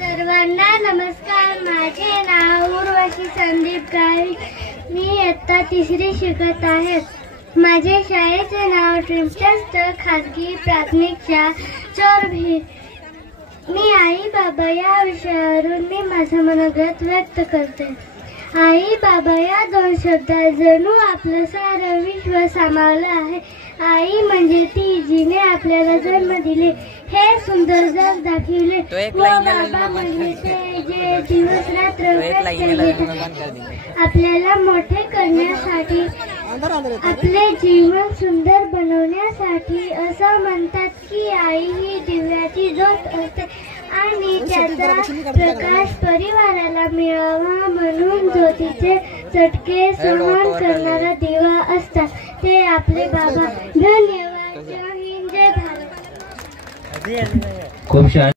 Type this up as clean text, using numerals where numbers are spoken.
सर्वांना नमस्कार। माझे नाव उर्वशी संदीप गावी। मी इयत्ता 3री शिकत आहे। माझे शाळेचे नाव ट्रिम्स्टस्ट खाजगी प्राथमिक शाळा चोरभी। मी आई बाबा या विषयावरून मी माझं मनोगत व्यक्त करते। आई बाबा या 2 शब्दात जणू आपलं सारं विश्व सामावलं आहे। आई म्हणजे ती जिने आपल्याला जन्म दिले, हे सुंदर जग दाखविले, व बाबा म्हणजे ते जे दिवस रात्र आपल्याला मोठे करण्यासाठी, आपले जीवन सुंदर बनवण्यासाठी। असं म्हणतात की आई ही दिव्याची ज्योत असते आणि त्याचा प्रकाश परिवाराला मिळावा म्हणून ज्योतीचे चटके सहन करणारा दिवा असतात, ते आपले बाबा। धन्यवाद। जय हिंद, जय भारत। खूप छान।